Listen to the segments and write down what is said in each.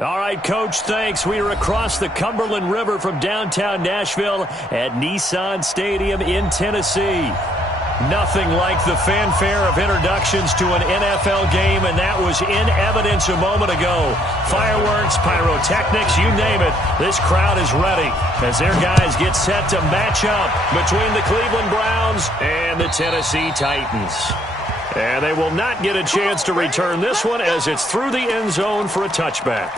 All right, Coach, thanks. We are across the Cumberland River from downtown Nashville at Nissan Stadium in Tennessee. Nothing like the fanfare of introductions to an NFL game, and that was in evidence a moment ago. Fireworks, pyrotechnics, you name it. This crowd is ready as their guys get set to match up between the Cleveland Browns and the Tennessee Titans. And they will not get a chance to return this one as it's through the end zone for a touchback.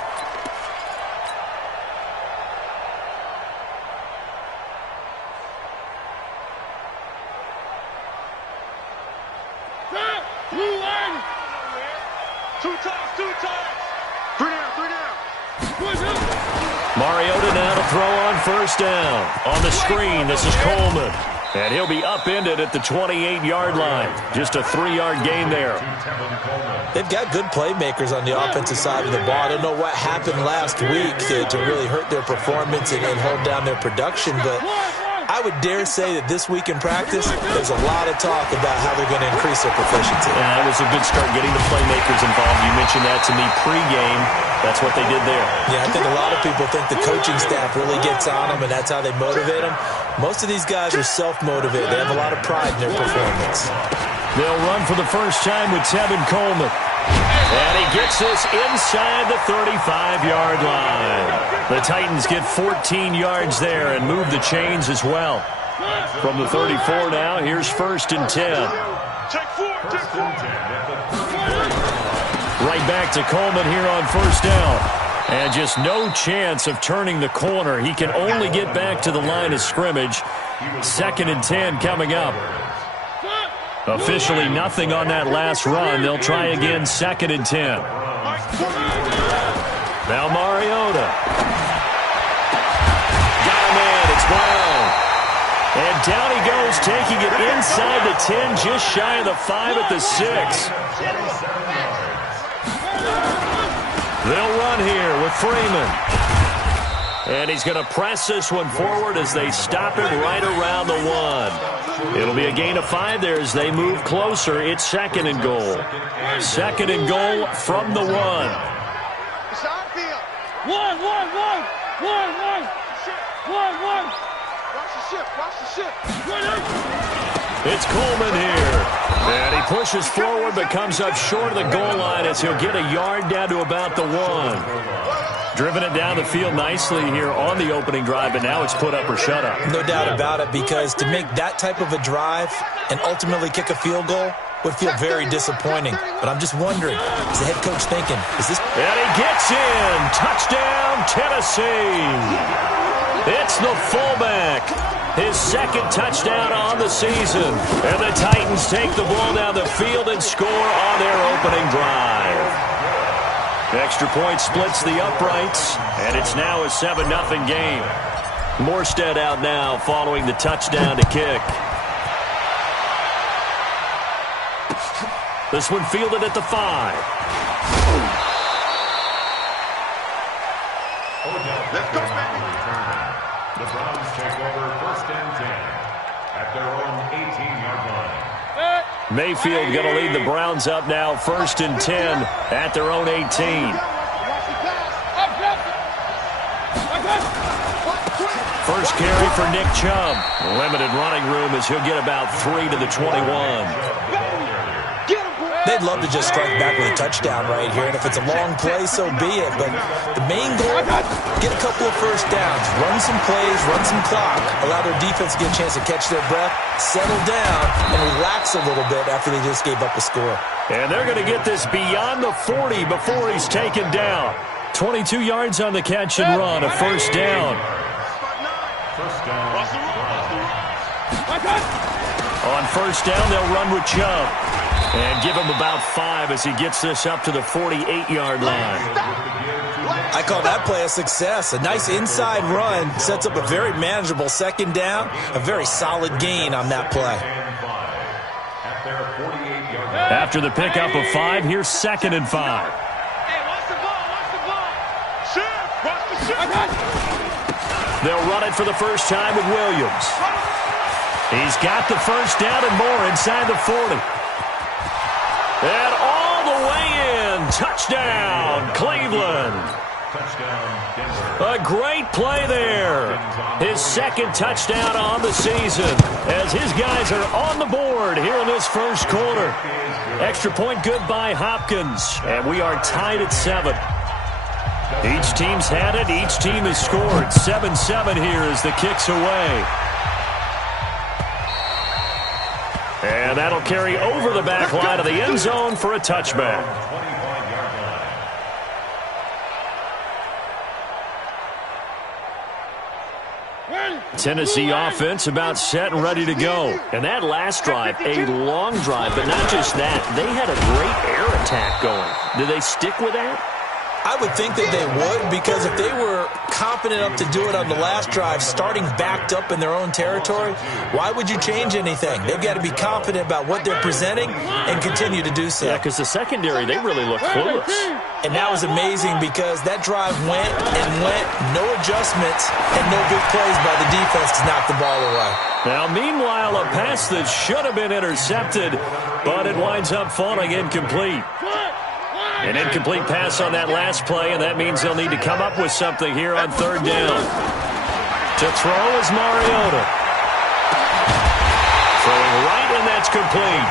Mariota now to throw on first down. On the screen, this is Coleman. And he'll be upended at the 28-yard line. Just a 3-yard gain there. They've got good playmakers on the offensive side of the ball. I don't know what happened last week to really hurt their performance and hold down their production, but I would dare say that this week in practice, there's a lot of talk about how they're going to increase their proficiency. Yeah, that was a good start getting the playmakers involved. You mentioned that to me pregame. That's what they did there. Yeah, I think a lot of people think the coaching staff really gets on them, and that's how they motivate them. Most of these guys are self-motivated. They have a lot of pride in their performance. They'll run for the first time with Tevin Coleman. And he gets this inside the 35-yard line. The Titans get 14 yards there and move the chains as well. From the 34 now, here's 1st and 10. Right back to Coleman here on first down. And just no chance of turning the corner. He can only get back to the line of scrimmage. 2nd and 10 coming up. Officially nothing on that last run. They'll try again, 2nd and 10. Now Mariota. Got him in. It's Brown. And down he goes, taking it inside the 10, just shy of the 5 at the 6. They'll run here with Freeman. And he's going to press this one forward as they stop him right around the 1. It'll be a gain of 5 there as they move closer. It's 2nd and goal. 2nd and goal from the 1. It's Coleman here. And he pushes forward but comes up short of the goal line as he'll get a yard down to about the 1. Driven it down the field nicely here on the opening drive, but now it's put up or shut up. No doubt about it, because to make that type of a drive and ultimately kick a field goal would feel very disappointing. But I'm just wondering, is the head coach thinking, is this... And he gets in. Touchdown, Tennessee. It's the fullback. His 2nd touchdown on the season. And the Titans take the ball down the field and score on their opening drive. Extra point splits the uprights, and it's now a 7-0 game. Morstead out now following the touchdown to kick. This one fielded at the 5. Let's go, baby. The Browns take over 1st and 10 at their own 18-yard line. Mayfield going to lead the Browns up now, 1st and 10 at their own 18. First carry for Nick Chubb. Limited running room as he'll get about 3 to the 21. They'd love to just strike back with a touchdown right here, and if it's a long play, so be it. But the main goal, get a couple of first downs, run some plays, run some clock, allow their defense to get a chance to catch their breath, settle down, and relax a little bit after they just gave up a score. And they're going to get this beyond the 40 before he's taken down. 22 yards on the catch and run, a first down. On first down, they'll run with Chubb. And give him about 5 as he gets this up to the 48-yard line. I call that play a success. A nice inside run sets up a very manageable 2nd down. A very solid gain on that play. After the pickup of 5, here's 2nd and 5. They'll run it for the first time with Williams. He's got the first down and more inside the 40. And all the way in. Touchdown, Cleveland. Touchdown, Denver. A great play there. His second touchdown on the season as his guys are on the board here in this first quarter. Extra point good by Hopkins, and we are tied at 7. Each team's had it. Each team has scored. 7-7 here as the kick's away. And that'll carry over the back line of the end zone for a touchback. Tennessee offense about set and ready to go. And that last drive, a long drive, but not just that. They had a great air attack going. Do they stick with that? I would think that they would, because if they were confident enough to do it on the last drive, starting backed up in their own territory, why would you change anything? They've got to be confident about what they're presenting and continue to do so. Yeah, because the secondary, they really look clueless. And that was amazing because that drive went and went, no adjustments, and no big plays by the defense to knock the ball away. Now, meanwhile, a pass that should have been intercepted, but it winds up falling incomplete. An incomplete pass on that last play, and that means they'll need to come up with something here on third down. To throw is Mariota. Throwing right, and that's complete.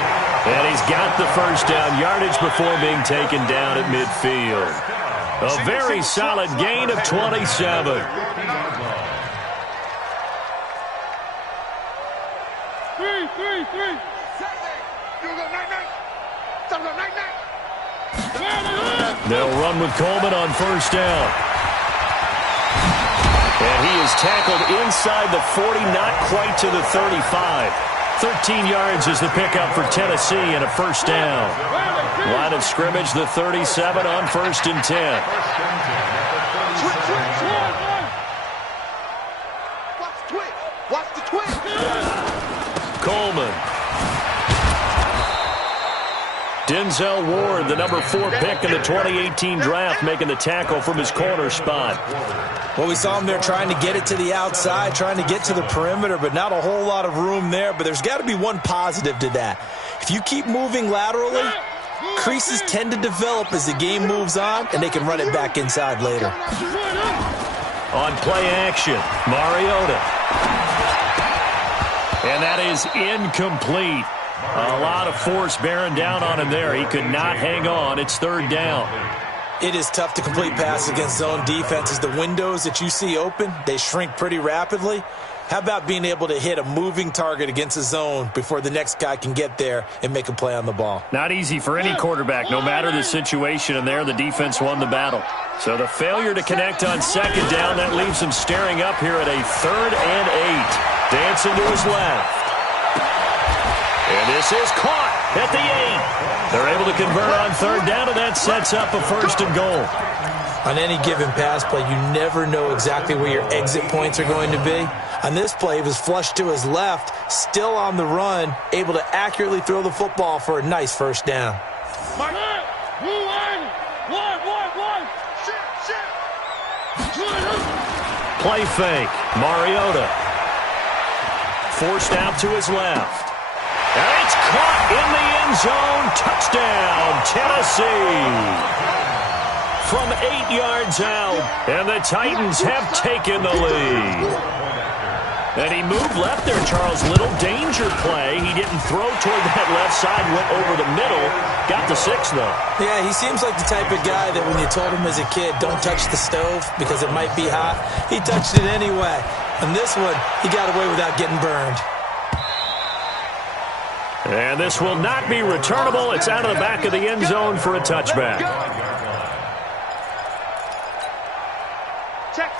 And he's got the first down yardage before being taken down at midfield. A very solid gain of 27. They'll run with Coleman on first down. And he is tackled inside the 40, not quite to the 35. 13 yards is the pickup for Tennessee and a first down. Line of scrimmage, the 37 on 1st and 10. Watch the twist. Coleman. Denzel Ward, the number 4 pick in the 2018 draft, making the tackle from his corner spot. Well, we saw him there trying to get it to the outside, trying to get to the perimeter, but not a whole lot of room there. But there's got to be one positive to that. If you keep moving laterally, creases tend to develop as the game moves on, and they can run it back inside later. On play action, Mariota. And that is incomplete. A lot of force bearing down on him there. He could not hang on. It's third down. It is tough to complete passes against zone defenses. The windows that you see open, they shrink pretty rapidly. How about being able to hit a moving target against a zone before the next guy can get there and make a play on the ball? Not easy for any quarterback, no matter the situation, and there the defense won the battle. So the failure to connect on second down, that leaves him staring up here at a 3rd and 8. Dancing to his left. And this is caught at the 8. They're able to convert on third down, and that sets up a 1st and goal. On any given pass play, you never know exactly where your exit points are going to be. On this play, it was flushed to his left, still on the run, able to accurately throw the football for a nice first down. Play fake. Mariota. Forced out to his left. And it's caught in the end zone. Touchdown, Tennessee. From 8 yards out, and the Titans have taken the lead. And he moved left there, Charles. Little danger play. He didn't throw toward that left side, went over the middle. Got the 6, though. Yeah, he seems like the type of guy that when you told him as a kid, don't touch the stove because it might be hot, he touched it anyway. On this one, he got away without getting burned. And this will not be returnable. It's out of the back of the end zone for a touchback.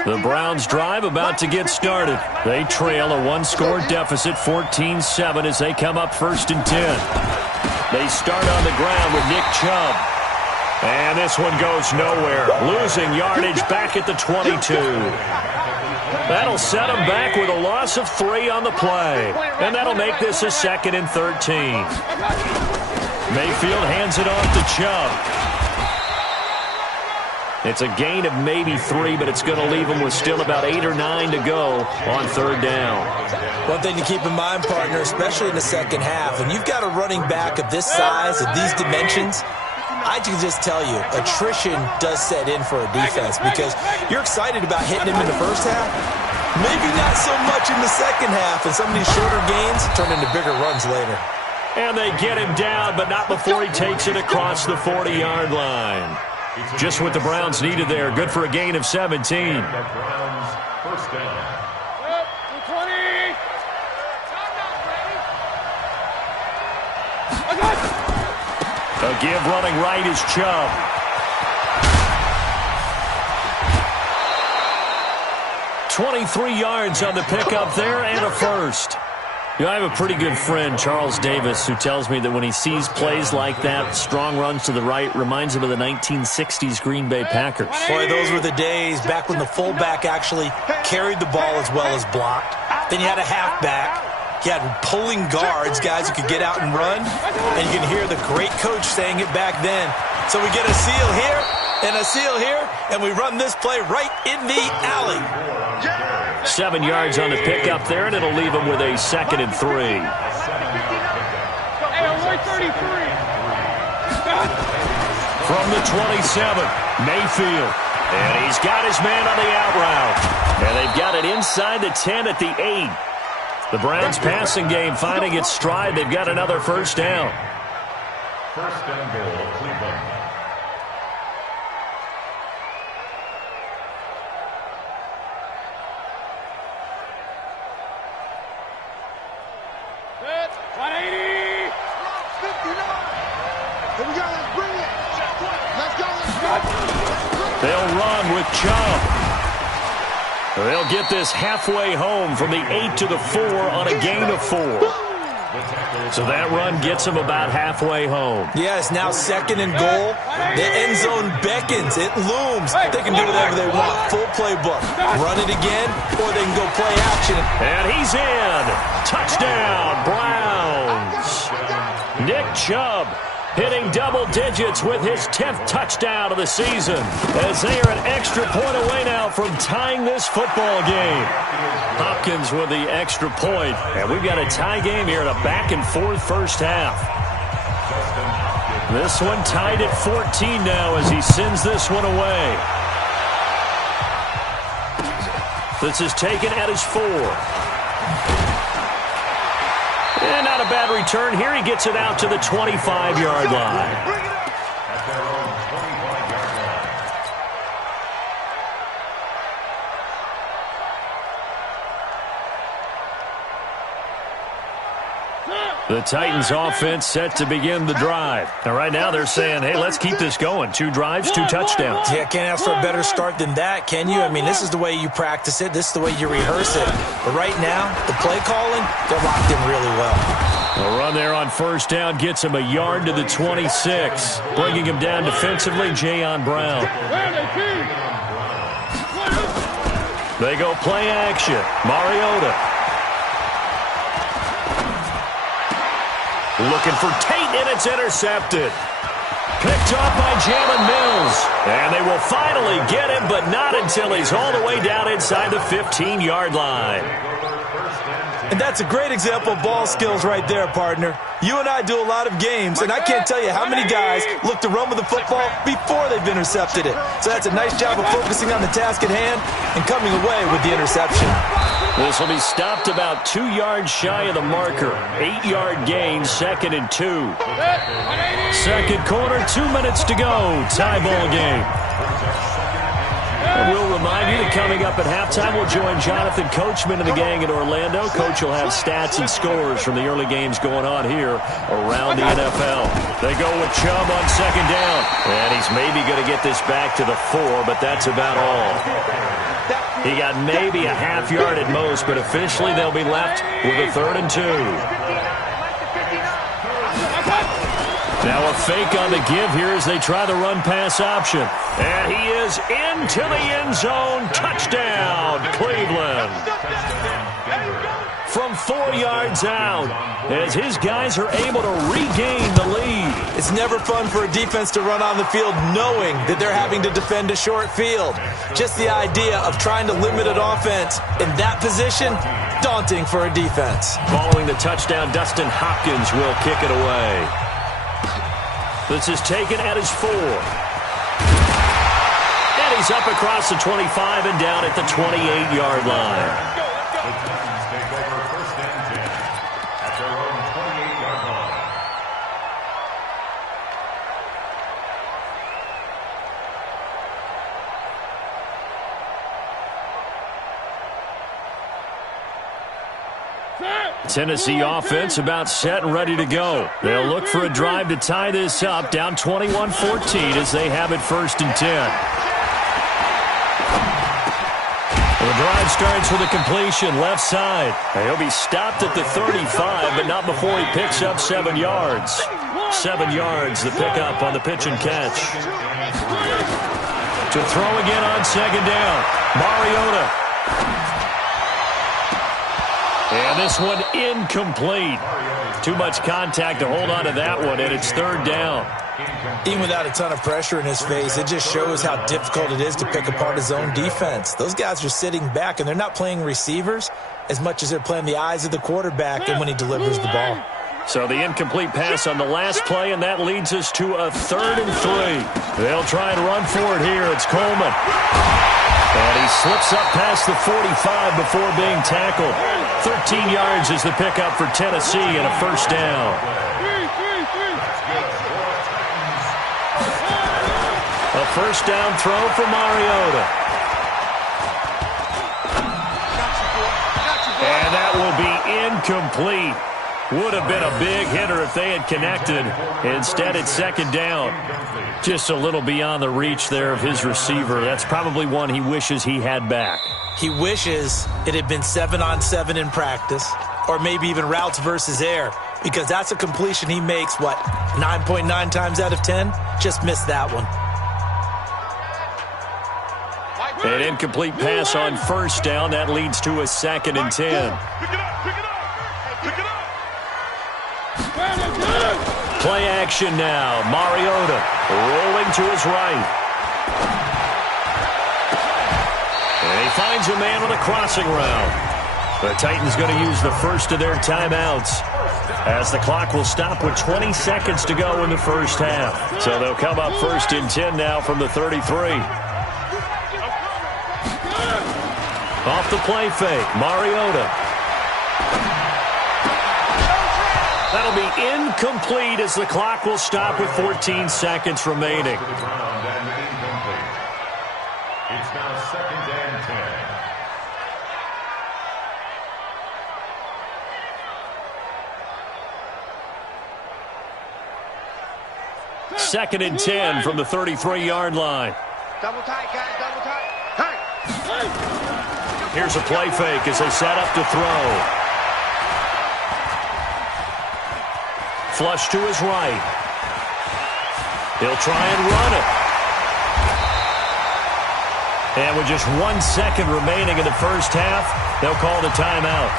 The Browns drive about to get started. They trail a 1-score deficit, 14-7, as they come up 1st and 10. They start on the ground with Nick Chubb. And this one goes nowhere. Losing yardage back at the 22. That'll set them back with a loss of 3 on the play. And that'll make this a 2nd and 13. Mayfield hands it off to Chubb. It's a gain of maybe 3, but it's going to leave them with still about 8 or 9 to go on third down. One thing to keep in mind, partner, especially in the second half, when you've got a running back of this size, of these dimensions, I can just tell you, attrition does set in for a defense because you're excited about hitting him in the first half. Maybe not so much in the second half, and some of these shorter gains turn into bigger runs later. And they get him down, but not before he takes it across the 40-yard line. Just what the Browns needed there. Good for a gain of 17. The Browns first down. 20. A give running right is Chubb. "23 yards on the pickup there and a first. You know, I have a pretty good friend, Charles Davis, who tells me that when he sees plays like that, strong runs to the right, reminds him of the 1960s Green Bay Packers. Boy, those were the days back when the fullback actually carried the ball as well as blocked. Then you had a halfback. You had pulling guards, guys who could get out and run. And you can hear the great coach saying it back then. So we get a seal here and a seal here, and we run this play right in the alley. 7 yards on the pickup there, and it'll leave him with a 2nd and 3. From the 27, Mayfield. And he's got his man on the out route. And they've got it inside the 10 at the 8. The Browns passing game finding its stride. They've got another first down. First and goal, Cleveland. They'll run with Chubb. They'll get this halfway home from the 8 to the 4 on a gain of 4. So that run gets them about halfway home. Yes, now 2nd and goal. The end zone beckons. It looms. They can do whatever they want. Full playbook. Run it again, or they can go play action. And he's in. Touchdown, Browns. Nick Chubb hitting double digits with his 10th touchdown of the season, as they are an extra point away now from tying this football game. Hopkins with the extra point, and we've got a tie game here in a back-and-forth first half. This one tied at 14 now as he sends this one away. This is taken at his 4. And not a bad return here. He gets it out to the 25-yard line. At their own 25-yard line. The Titans offense set to begin the drive. And right now they're saying, hey, let's keep this going. 2 drives, 2 touchdowns. Yeah, can't ask for a better start than that, can you? I mean, this is the way you practice it. This is the way you rehearse it. But right now, the play calling, they're locked in really well. A run there on first down gets him a yard to the 26. Bringing him down defensively, Jayon Brown. They go play action. Mariota. Looking for Tate, and it's intercepted. Picked off by Jalen Mills. And they will finally get him, but not until he's all the way down inside the 15-yard line. And that's a great example of ball skills right there, partner. You and I do a lot of games, and I can't tell you how many guys look to run with the football before they've intercepted it. So that's a nice job of focusing on the task at hand and coming away with the interception. This will be stopped about 2 yards shy of the marker. 8-yard gain, 2nd and 2. Second quarter, 2 minutes to go. Tie ball game. And we'll remind you that coming up at halftime, we'll join Jonathan Coachman and the gang in Orlando. Coach will have stats and scores from the early games going on here around the NFL. They go with Chubb on 2nd down. And he's maybe going to get this back to the 4, but that's about all. He got maybe a half yard at most, but officially they'll be left with a 3rd and 2. Now a fake on the give here as they try the run-pass option. And he is into the end zone. Touchdown, Cleveland. From 4 yards out, as his guys are able to regain the lead. It's never fun for a defense to run on the field knowing that they're having to defend a short field. Just the idea of trying to limit an offense in that position, daunting for a defense. Following the touchdown, Dustin Hopkins will kick it away. This is taken at his 4. And he's up across the 25 and down at the 28-yard line. The Titans take over first and 10 at their own 28-yard line. Tennessee offense about set and ready to go. They'll look for a drive to tie this up, down 21-14 as they have it first and 10. The drive starts with a completion left side. He'll be stopped at the 35, but not before he picks up 7 yards. 7 yards, the pickup on the pitch and catch. To throw again on second down, Mariota. And this one incomplete. Too much contact to hold on to that one, and it's third down. Even without a ton of pressure in his face, it just shows how difficult it is to pick apart his own defense. Those guys are sitting back, and they're not playing receivers as much as they're playing the eyes of the quarterback and when he delivers the ball. So the incomplete pass on the last play, and that leads us to a 3rd and 3. They'll try and run for it here. It's Coleman. And he slips up past the 45 before being tackled. 13 yards is the pickup for Tennessee and a first down. A first down throw for Mariota. And that will be incomplete. Would have been a big hitter if they had connected. Instead, it's second down. Just a little beyond the reach there of his receiver. That's probably one he wishes he had back. He wishes it had been 7-on-7 in practice, or maybe even routes versus air, because that's a completion he makes, 9.9 times out of 10? Just missed that one. An incomplete pass on first down. That leads to a 2nd and 10. Play action now. Mariota rolling to his right. And he finds a man on a crossing route. The Titans going to use the first of their timeouts, as the clock will stop with 20 seconds to go in the first half. So they'll come up first and 10 now from the 33. Off the play fake, Mariota. That'll be incomplete as the clock will stop with 14 seconds remaining. It's now 2nd and 10. 2nd and 10 from the 33-yard line. Double tight, guys, double tight. Hey! Here's a play fake as they set up to throw. Flush to his right. He'll try and run it. And with just 1 second remaining in the first half, they'll call the timeout.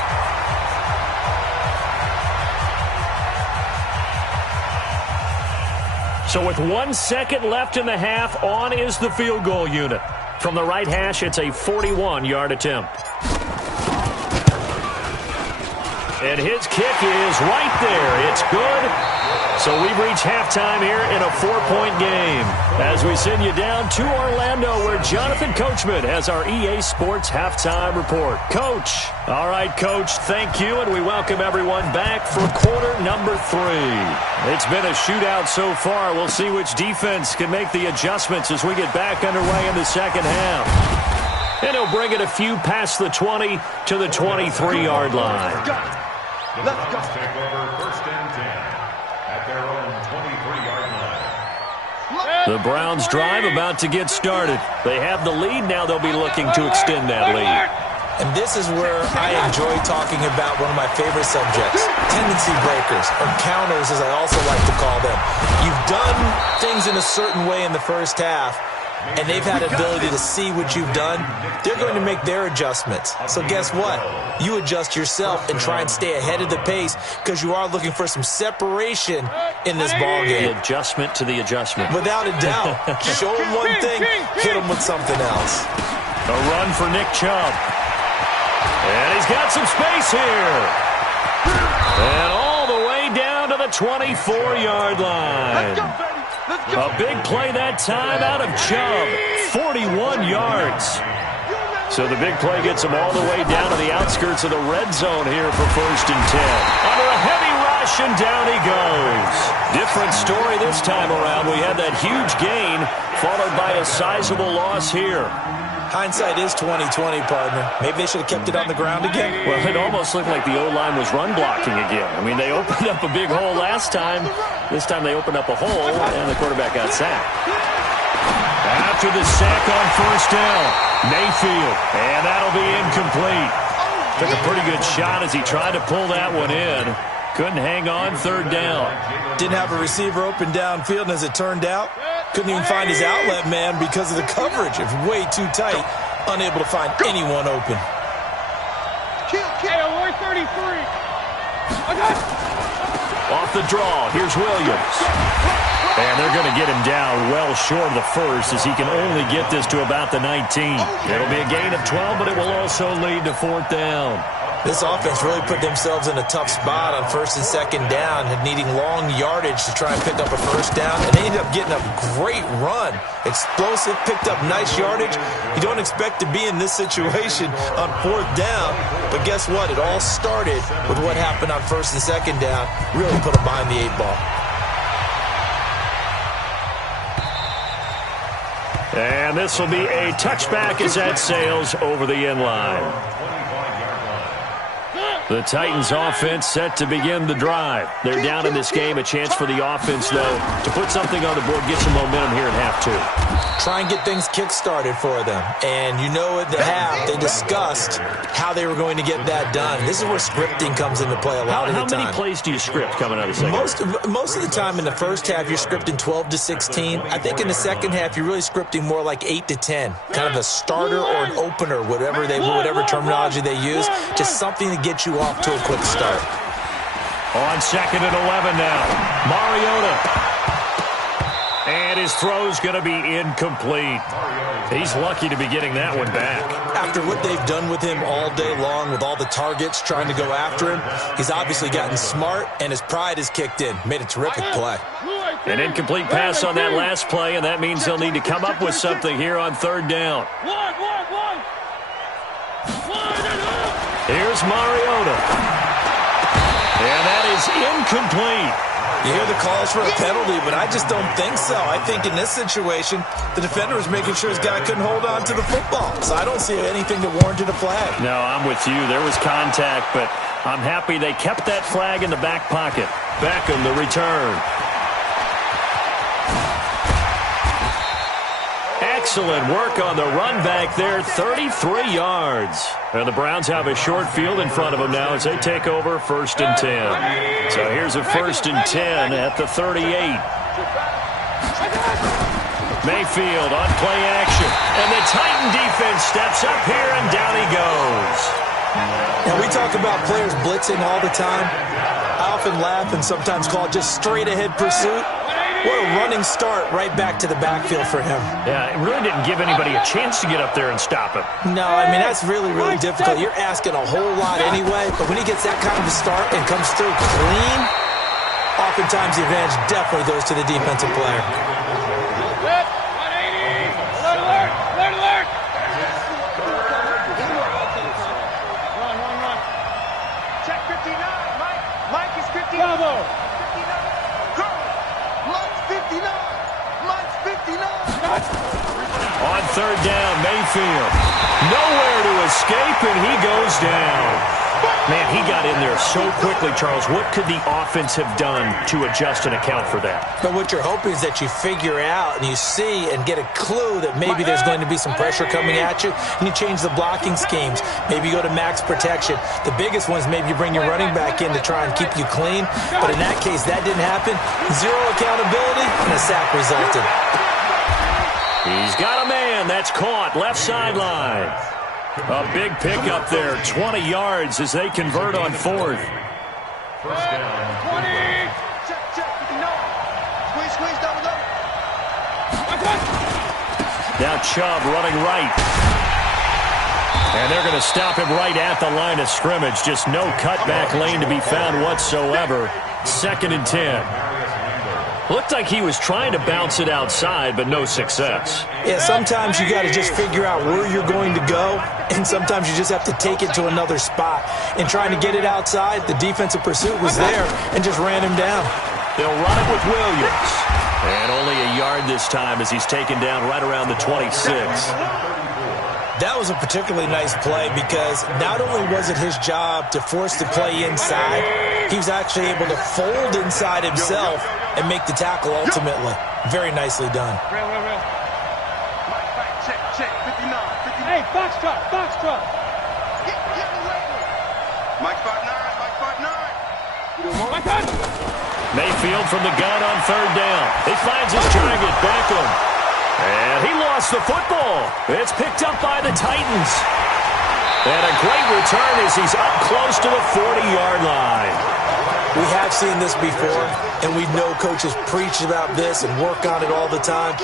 So with 1 second left in the half, on is the field goal unit. From the right hash, it's a 41-yard attempt. And his kick is right there. It's good. So we've reached halftime here in a 4-point game as we send you down to Orlando, where Jonathan Coachman has our EA Sports halftime report. Coach. All right, Coach, thank you, and we welcome everyone back for quarter number 3. It's been a shootout so far. We'll see which defense can make the adjustments as we get back underway in the second half. And he'll bring it a few past the 20 to the 23-yard line. The Browns take over first and 10 at their own 23-yard line. The Browns drive about to get started. They have the lead. Now they'll be looking to extend that lead. And this is where I enjoy talking about one of my favorite subjects, tendency breakers, or counters as I also like to call them. You've done things in a certain way in the first half, and they've had the ability to see what you've done. They're going to make their adjustments. So guess what? You adjust yourself and try and stay ahead of the pace, because you are looking for some separation in this ballgame. The adjustment to the adjustment. Without a doubt. Show them one thing, hit them with something else. A run for Nick Chubb. And he's got some space here. And all the way down to the 24-yard line. A big play that time out of Chubb. 41 yards. So the big play gets them all the way down to the outskirts of the red zone here for 1st and 10. Under a heavy rush, and down he goes. Different story this time around. We had that huge gain, followed by a sizable loss here. Hindsight is 20/20, partner. Maybe they should have kept it on the ground again. Well, it almost looked like the O-line was run blocking again. I mean, they opened up a big hole last time. This time they opened up a hole, and the quarterback got sacked. After the sack on 1st down, Mayfield, and that'll be incomplete. Took a pretty good shot as he tried to pull that one in. Couldn't hang on 3rd down. Didn't have a receiver open downfield, and as it turned out, couldn't even find his outlet man because of the coverage. It was way too tight, unable to find anyone open. Hey, 133. Off the draw, here's Williams. And they're going to get him down well short of the first as he can only get this to about the 19. It'll be a gain of 12, but it will also lead to 4th down. This offense really put themselves in a tough spot on 1st and 2nd down, and needing long yardage to try and pick up a 1st down. And they ended up getting a great run. Explosive, picked up nice yardage. You don't expect to be in this situation on 4th down. But guess what? It all started with what happened on 1st and 2nd down. Really put them behind the 8 ball. And this will be a touchback as that sails over the end line. The Titans offense set to begin the drive. They're down in this game. A chance for the offense, though, to put something on the board, get some momentum here at half 2. Try and get things kick-started for them. And you know at the half, they discussed how they were going to get that done. This is where scripting comes into play a lot of the time. How many plays do you script coming out of the second half? Most of the time in the first half, you're scripting 12 to 16. I think in the second half, you're really scripting more like 8 to 10. Kind of a starter or an opener, whatever terminology they use. Just something to get you off to a quick start. On 2nd and 11 now. Mariota. And his throw's going to be incomplete. He's lucky to be getting that one back. After what they've done with him all day long, with all the targets trying to go after him, he's obviously gotten smart, and his pride has kicked in. Made a terrific play. An incomplete pass on that last play, and that means they'll need to come up with something here on 3rd down. Here's Mariota. And that is incomplete. You hear the calls for a penalty, but I just don't think so. I think in this situation, the defender was making sure his guy couldn't hold on to the football. So I don't see anything that warranted a flag. No, I'm with you. There was contact, but I'm happy they kept that flag in the back pocket. Beckham, the return. Excellent work on the run back there, 33 yards. And the Browns have a short field in front of them now as they take over 1st and 10. So here's a 1st and 10 at the 38. Mayfield on play action. And the Titan defense steps up here, and down he goes. And we talk about players blitzing all the time. I often laugh and sometimes call it just straight-ahead pursuit. What a running start right back to the backfield for him. Yeah, it really didn't give anybody a chance to get up there and stop him. No, I mean, that's really, really difficult. You're asking a whole lot anyway, but when he gets that kind of a start and comes through clean, oftentimes the advantage definitely goes to the defensive player. 180! Alert, alert! Run. Check 59, Mike. Mike is 59. Bravo. 59. Go. Mike's 59. Mike's 59. On 3rd down, Mayfield. Nowhere to escape, and he goes down. Man, he got in there so quickly, Charles. What could the offense have done to adjust and account for that? But what you're hoping is that you figure out and you see and get a clue that maybe there's going to be some pressure coming at you, and you change the blocking schemes. Maybe you go to max protection. The biggest one is maybe you bring your running back in to try and keep you clean. But in that case, that didn't happen. Zero accountability, and a sack resulted. He's got a man. That's caught. Left sideline. A big pickup there. 20 yards as they convert on 4th. 1st down. 20! Check. No. Squeeze, double. Now Chubb running right. And they're going to stop him right at the line of scrimmage. Just no cutback lane to be found whatsoever. 2nd and 10. Looked like he was trying to bounce it outside, but no success. Yeah, sometimes you got to just figure out where you're going to go, and sometimes you just have to take it to another spot. And trying to get it outside, the defensive pursuit was there and just ran him down. They'll run it with Williams. And only a yard this time as he's taken down right around the 26. That was a particularly nice play because not only was it his job to force the play inside, he was actually able to fold inside himself and make the tackle ultimately. Very nicely done. Real. Check. 59. Hey, box truck. Mike 5'9". Mayfield from the gun on third down. He finds his target, Beckham. And he lost the football. It's picked up by the Titans. And a great return as he's up close to the 40-yard line. We have seen this before, and we know coaches preach about this and work on it all the time.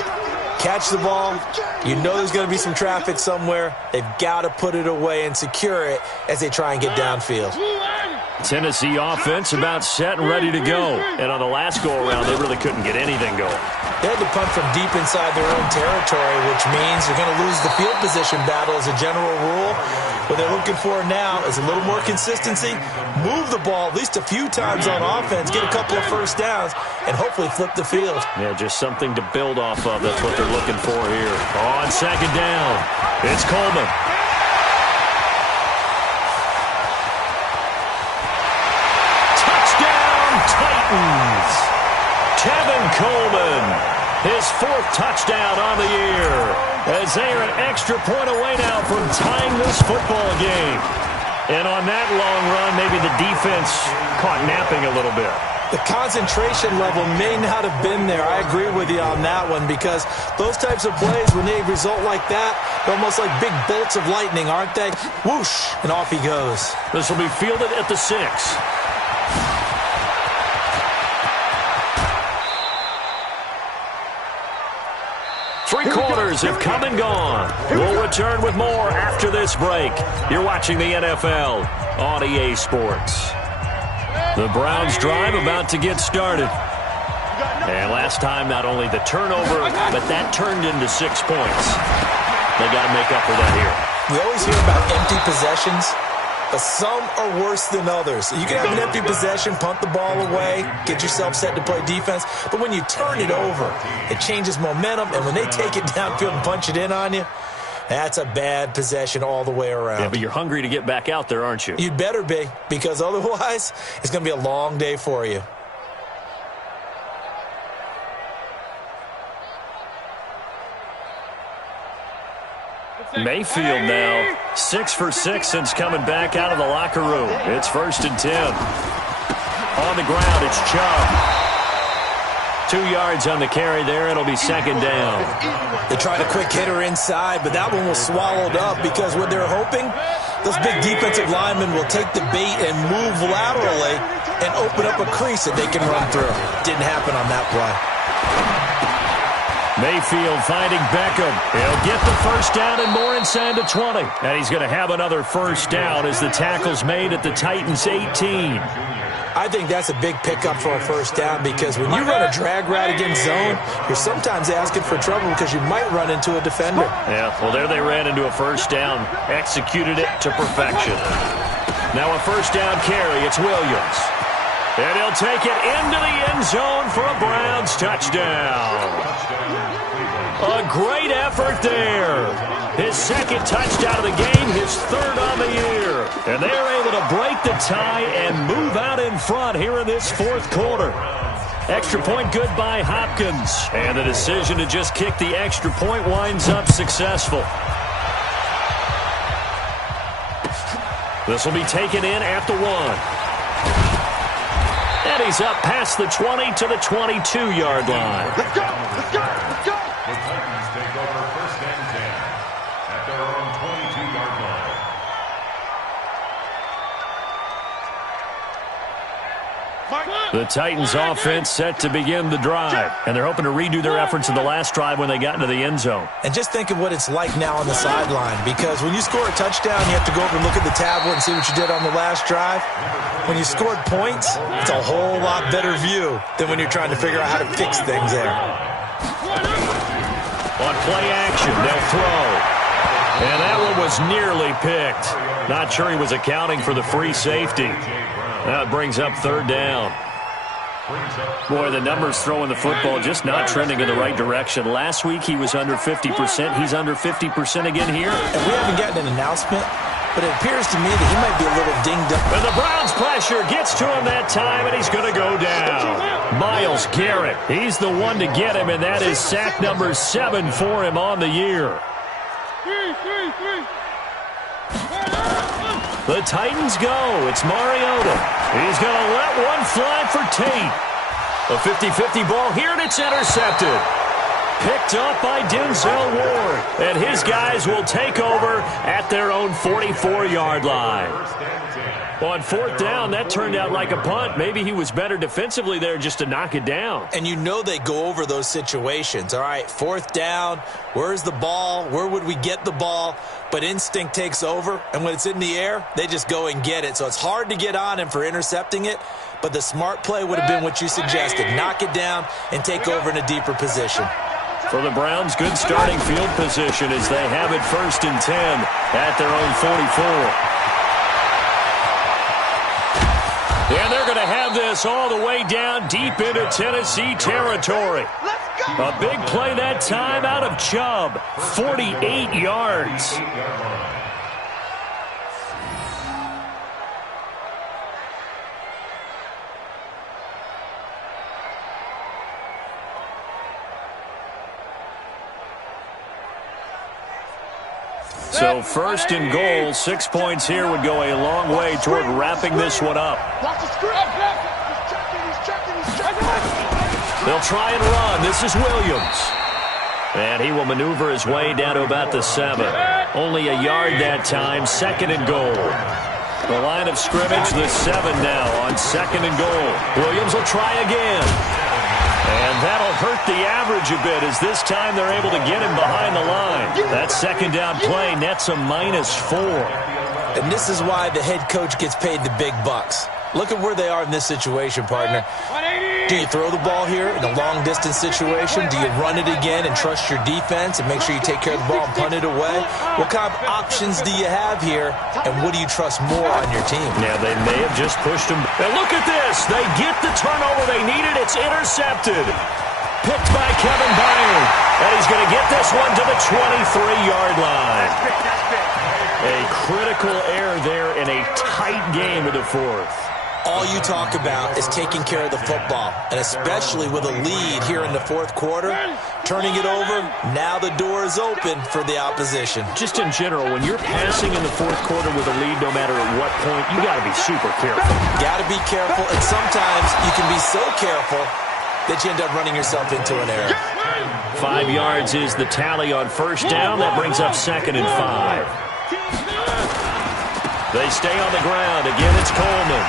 Catch the ball. You know there's going to be some traffic somewhere. They've got to put it away and secure it as they try and get downfield. Tennessee offense about set and ready to go. And on the last go-around, they really couldn't get anything going. They had to punt from deep inside their own territory, which means you're going to lose the field position battle as a general rule. What they're looking for now is a little more consistency, move the ball at least a few times on offense, get a couple of first downs, and hopefully flip the field. Yeah, just something to build off of. That's what they're looking for here. On second down, it's Coleman. Touchdown, Titans! Kevin Coleman, his 4th touchdown on the year, as they are an extra point away now from tying this football game. And on that long run, maybe the defense caught napping a little bit. The concentration level may not have been there. I agree with you on that one because those types of plays, when they result like that, they're almost like big bolts of lightning, aren't they? Whoosh, and off he goes. This will be fielded at the 6. 3 quarters have come and gone. We'll return with more after this break. You're watching the NFL on EA Sports. The Browns drive about to get started. And last time, not only the turnover, but that turned into 6 points. They got to make up for that here. We always hear about empty possessions, but some are worse than others. You can have an empty possession, punt the ball away, get yourself set to play defense, but when you turn it over, it changes momentum, and when they take it downfield and punch it in on you, that's a bad possession all the way around. Yeah, but you're hungry to get back out there, aren't you? You'd better be, because otherwise, it's going to be a long day for you. Mayfield now 6 for 6 since coming back out of the locker room. It's 1st and 10. On the ground, it's Chubb. 2 yards on the carry there. It'll be 2nd down. They tried a quick hitter inside, but that one was swallowed up because what they're hoping, those big defensive linemen will take the bait and move laterally and open up a crease that they can run through. Didn't happen on that play. Mayfield finding Beckham. He'll get the 1st down and more inside the 20. And he's going to have another 1st down as the tackle's made at the Titans 18. I think that's a big pickup for a 1st down because when you run a drag route against zone, you're sometimes asking for trouble because you might run into a defender. Yeah, well, there they ran into a 1st down. Executed it to perfection. Now a 1st down carry. It's Williams. And he'll take it into the end zone for a Browns touchdown. A great effort there. His 2nd touchdown of the game, his 3rd on the year. And they're able to break the tie and move out in front here in this 4th quarter. Extra point good by Hopkins. And the decision to just kick the extra point winds up successful. This will be taken in at the 1. And he's up past the 20 to the 22-yard line. Let's go! Let's go! Let's go! The Titans take over 1st and 10 at their own 22-yard line. Mark, The Titans offense set to begin the drive, and they're hoping to redo their efforts in the last drive when they got into the end zone. And just think of what it's like now on the sideline, because when you score a touchdown, you have to go over and look at the tablet and see what you did on the last drive. When you scored points, it's a whole lot better view than when you're trying to figure out how to fix things there. On play action, they'll throw. And that one was nearly picked. Not sure he was accounting for the free safety. Now it brings up third down. Boy, the numbers throwing the football just not trending in the right direction. Last week he was under 50%. He's under 50% again here. And we haven't gotten an announcement, but it appears to me that he might be a little dinged up. And the Browns pressure gets to him that time, and he's going to go down. Myles Garrett, he's the one to get him, and that is sack number 7 for him on the year. The Titans go. It's Mariota. He's going to let one fly for Tate. A 50-50 ball here, and it's intercepted. Picked up by Denzel Ward. And his guys will take over at their own 44-yard line. On fourth down, that turned out like a punt. Maybe he was better defensively there just to knock it down. And you know they go over those situations. All right, fourth down, where's the ball? Where would we get the ball? But instinct takes over, and when it's in the air, they just go and get it. So it's hard to get on him for intercepting it, but the smart play would have been what you suggested. Knock it down and take over in a deeper position. For the Browns, good starting field position as they have it 1st and 10 at their own 44. And they're going to have this all the way down deep into Tennessee territory. A big play that time out of Chubb, 48 yards. So 1st and goal, 6 points here would go a long way toward wrapping this one up. They'll try and run. This is Williams. And he will maneuver his way down to about the 7. Only a yard that time, 2nd and goal. The line of scrimmage, the 7 now on 2nd and goal. Williams will try again. And that'll hurt the average a bit as this time they're able to get him behind the line. That 2nd down play nets a -4. And this is why the head coach gets paid the big bucks. Look at where they are in this situation, partner. Do you throw the ball here in a long-distance situation? Do you run it again and trust your defense and make sure you take care of the ball and punt it away? What kind of options do you have here, and what do you trust more on your team? Yeah, they may have just pushed him. And look at this. They get the turnover they needed. It's intercepted. Picked by Kevin Byard. And he's going to get this one to the 23-yard line. A critical error there in a tight game in the 4th. All you talk about is taking care of the football, and especially with a lead here in the 4th quarter, turning it over, now the door is open for the opposition. Just in general, when you're passing in the 4th quarter with a lead, no matter at what point, you got to be super careful. Got to be careful, and sometimes you can be so careful that you end up running yourself into an error. 5 yards is the tally on 1st down. That brings up 2nd and 5. They stay on the ground. Again, it's Coleman.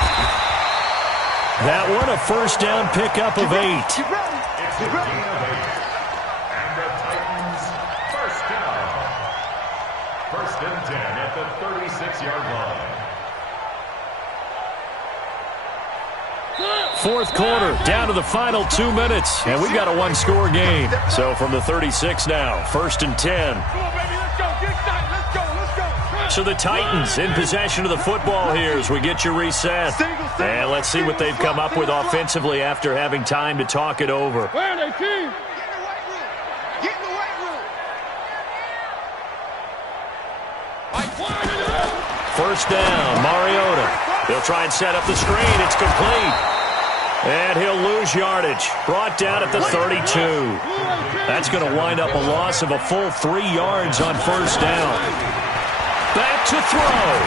That one, a 1st down pickup of 8. It's a gain of 8. And the Titans, 1st down. 1st and 10 at the 36-yard line. 4th quarter, down to the final 2 minutes, and we've got a one-score game. So from the 36 now, 1st and 10. So the Titans in possession of the football here as we get you reset. And let's see what they've come up with offensively after having time to talk it over. Where are they, team? Get in the weight room. 1st down, Mariota. He'll try and set up the screen. It's complete. And he'll lose yardage. Brought down at the 32. That's going to wind up a loss of a full 3 yards on 1st down. Back to throw.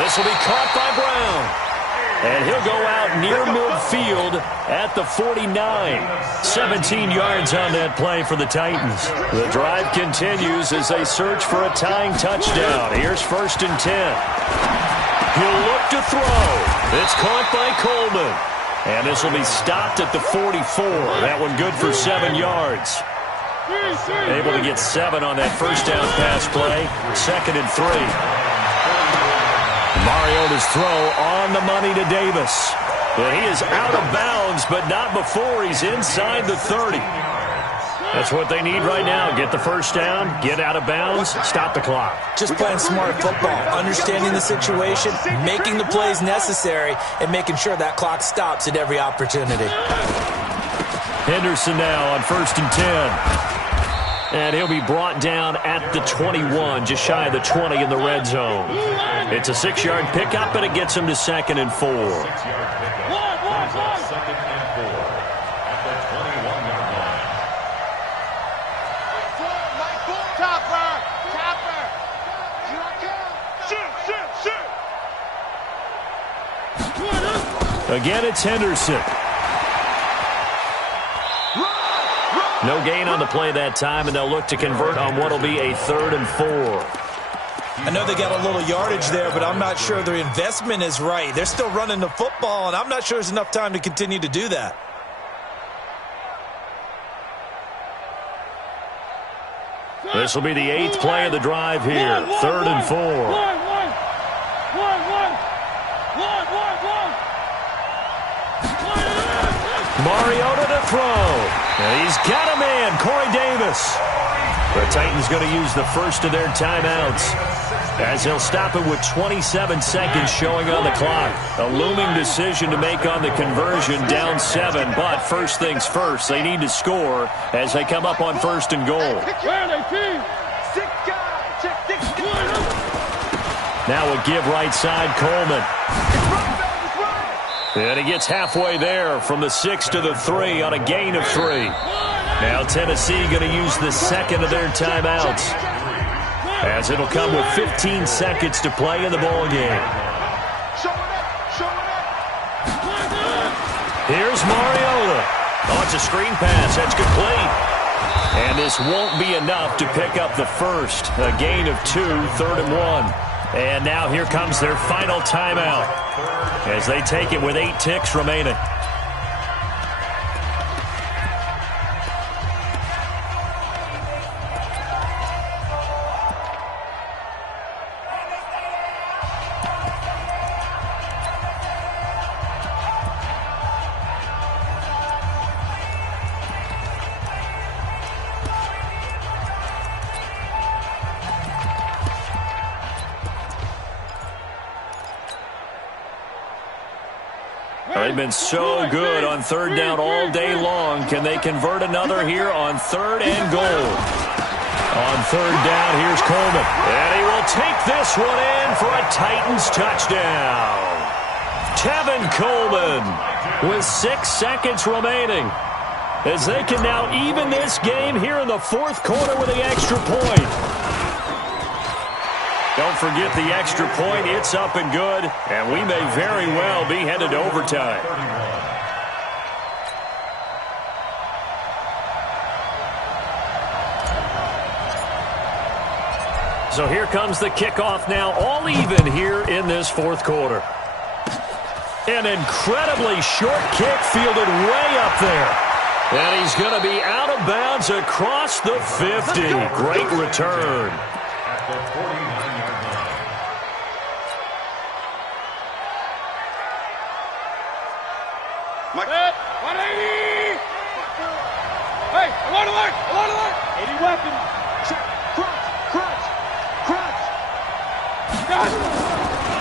This will be caught by Brown. And he'll go out near midfield at the 49. 17 yards on that play for the Titans. The drive continues as they search for a tying touchdown. Here's 1st and 10. He'll look to throw. It's caught by Coleman. And this will be stopped at the 44. That one good for 7 yards. Able to get 7 on that first down pass play. 2nd and 3. Mariota's throw on the money to Davis. And he is out of bounds, but not before he's inside the 30. That's what they need right now. Get the first down, get out of bounds, stop the clock. Just playing smart football, understanding the situation, making the plays necessary, and making sure that clock stops at every opportunity. Henderson now on 1st and 10. And he'll be brought down at the 21, just shy of the 20 in the red zone. It's a 6-yard pickup, and it gets him to 2nd and 4. 6-yard pickup. 2nd and 4 at the 21-yard line. Again, it's Henderson. No gain on the play that time, and they'll look to convert on what will be a 3rd and 4. I know they got a little yardage there, but I'm not sure their investment is right. They're still running the football, and I'm not sure there's enough time to continue to do that. This will be the 8th play of the drive here. 3rd and 4. Mariota to throw. And he's got a man, Corey Davis. The Titans going to use the first of their timeouts, as they'll stop it with 27 seconds showing on the clock. A looming decision to make on the conversion, down 7. But first things first, they need to score as they come up on 1st and goal. Now a give right side, Coleman. And he gets halfway there from the 6 to the 3 on a gain of 3. Now Tennessee going to use the 2nd of their timeouts, as it'll come with 15 seconds to play in the ball game. Here's Mariota. Oh, it's a screen pass. That's complete. And this won't be enough to pick up the first. A gain of 2, 3rd and 1. And now here comes their final timeout, as they take it with 8 ticks remaining. They've been so good on 3rd down all day long. Can they convert another here on 3rd and goal? On 3rd down, here's Coleman. And he will take this one in for a Titans touchdown. Tevin Coleman with 6 seconds remaining, as they can now even this game here in the 4th quarter with the extra point. Don't forget the extra point. It's up and good, and we may very well be headed to overtime. So here comes the kickoff now, all even here in this 4th quarter. An incredibly short kick fielded way up there. And he's going to be out of bounds across the 50. Great return. At the 49-yard line. Mike. 180! Hey, alert, alert, alert, alert! 80 weapons. Crunch.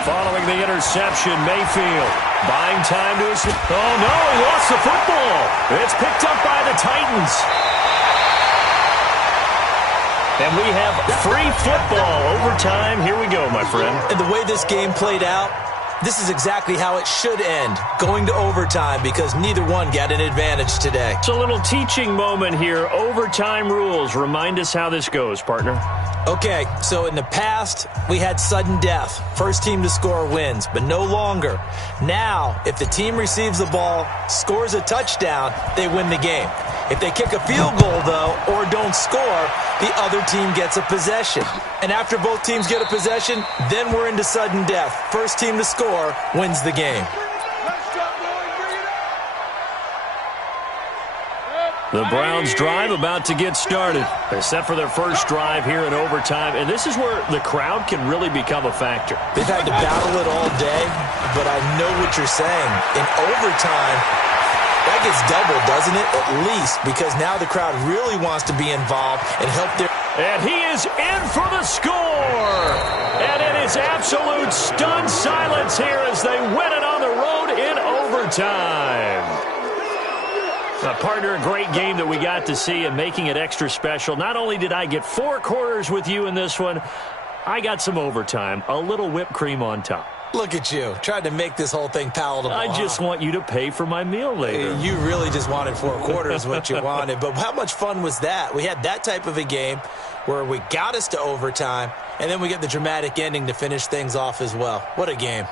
Following the interception, Mayfield buying time to his... Oh, no, he lost the football. It's picked up by the Titans. And we have free football overtime. Here we go, my friend. And the way this game played out, this is exactly how it should end, going to overtime, because neither one got an advantage today. It's a little teaching moment here. Overtime rules. Remind us how this goes, partner. Okay, so in the past, we had sudden death. First team to score wins, but no longer. Now, if the team receives the ball, scores a touchdown, they win the game. If they kick a field goal, though, or don't score, the other team gets a possession. And after both teams get a possession, then we're into sudden death. First team to score wins the game. The Browns drive about to get started. They're set for their first drive here in overtime, and this is where the crowd can really become a factor. They've had to battle it all day, but I know what you're saying. In overtime, that gets doubled, doesn't it? At least, because now the crowd really wants to be involved and help their... And he is in for the score! And it is absolute stunned silence here as they win it on the road in overtime. Partner, a great game that we got to see and making it extra special. Not only did I get 4 quarters with you in this one, I got some overtime, a little whipped cream on top. Look at you, trying to make this whole thing palatable. I just want you to pay for my meal later. You really just wanted 4 quarters what you wanted. But how much fun was that? We had that type of a game where we got us to overtime, and then we get the dramatic ending to finish things off as well. What a game.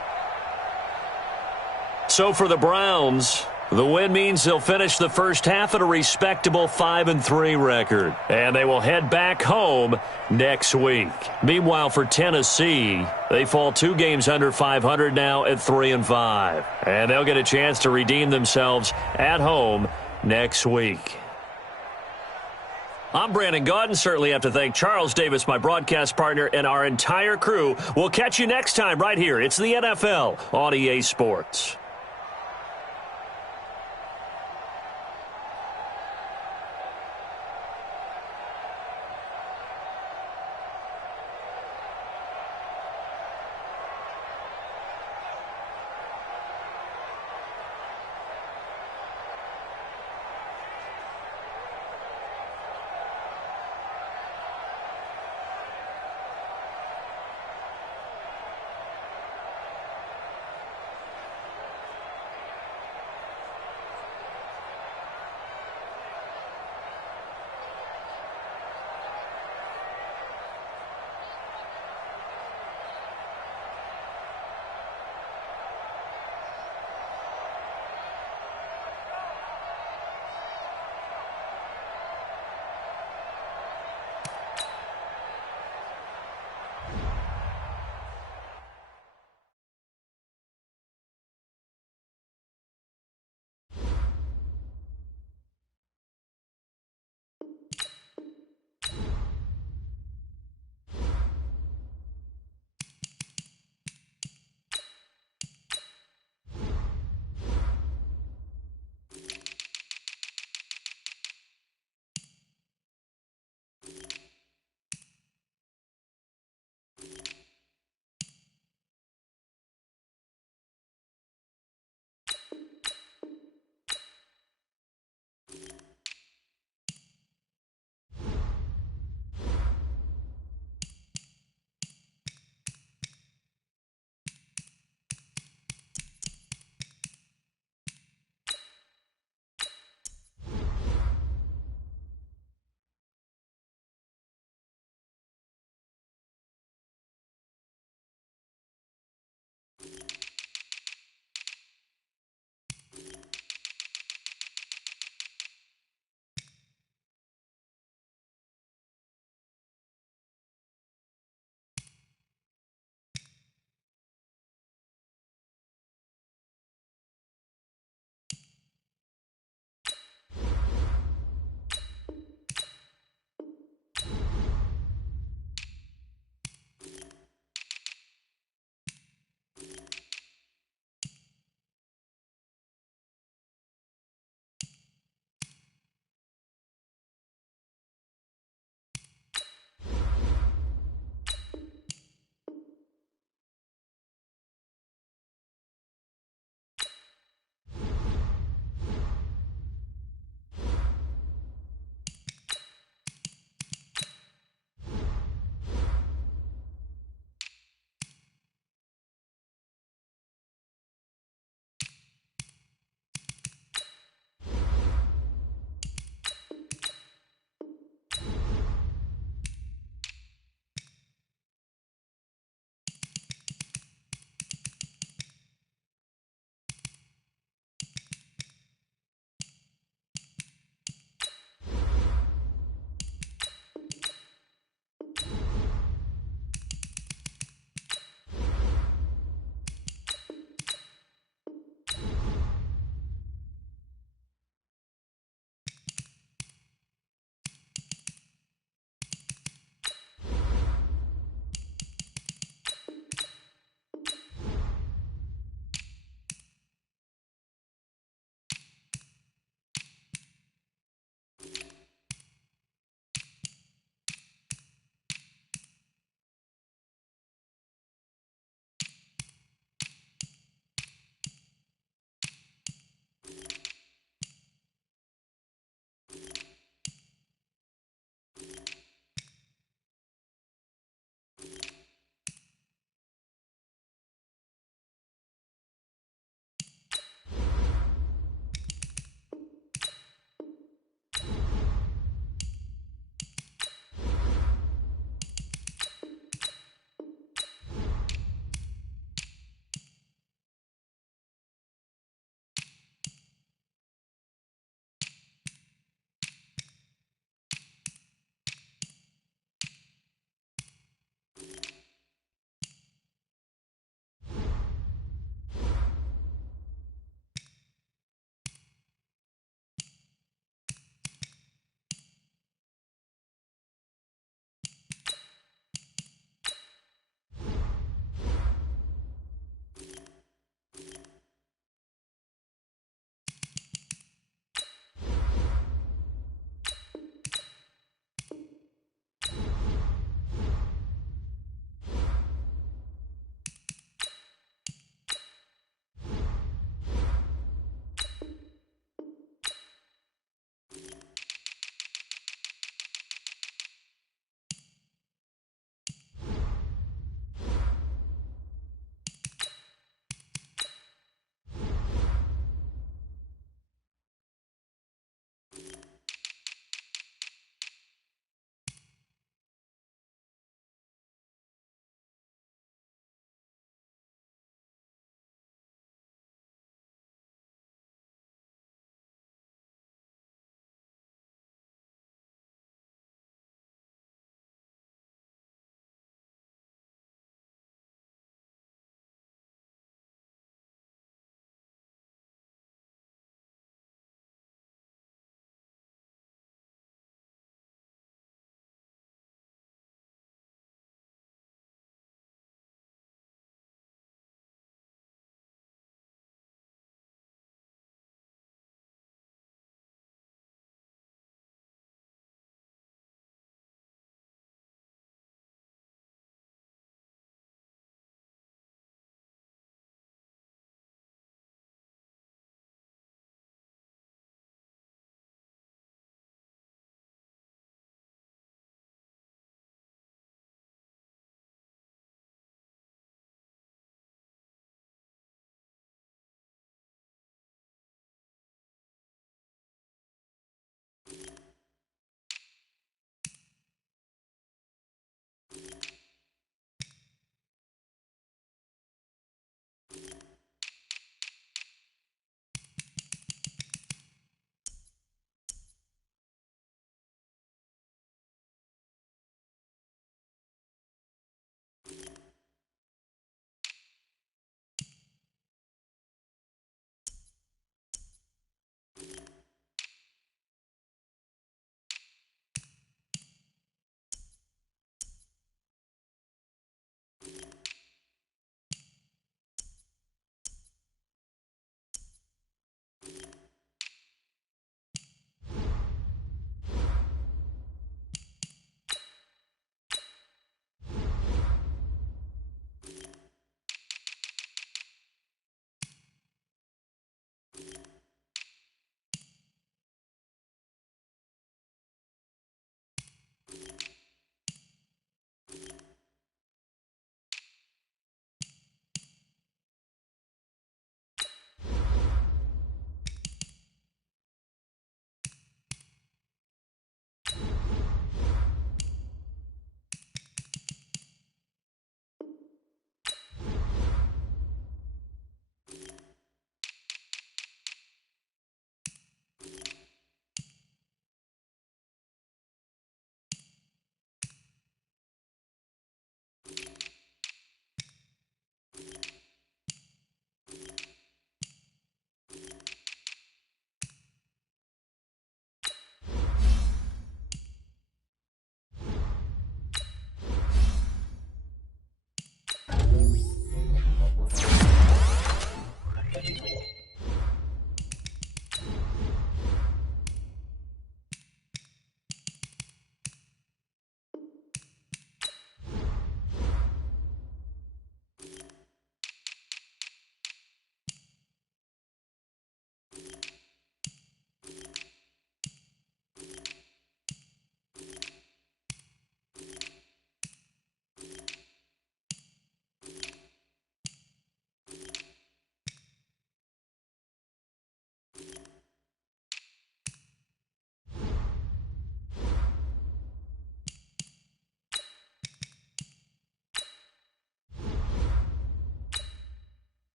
So for the Browns, the win means they'll finish the first half at a respectable 5-3 record. And they will head back home next week. Meanwhile, for Tennessee, they fall 2 games under 500 now at 3-5. And they'll get a chance to redeem themselves at home next week. I'm Brandon Gaudin. Certainly have to thank Charles Davis, my broadcast partner, and our entire crew. We'll catch you next time right here. It's the NFL on EA Sports.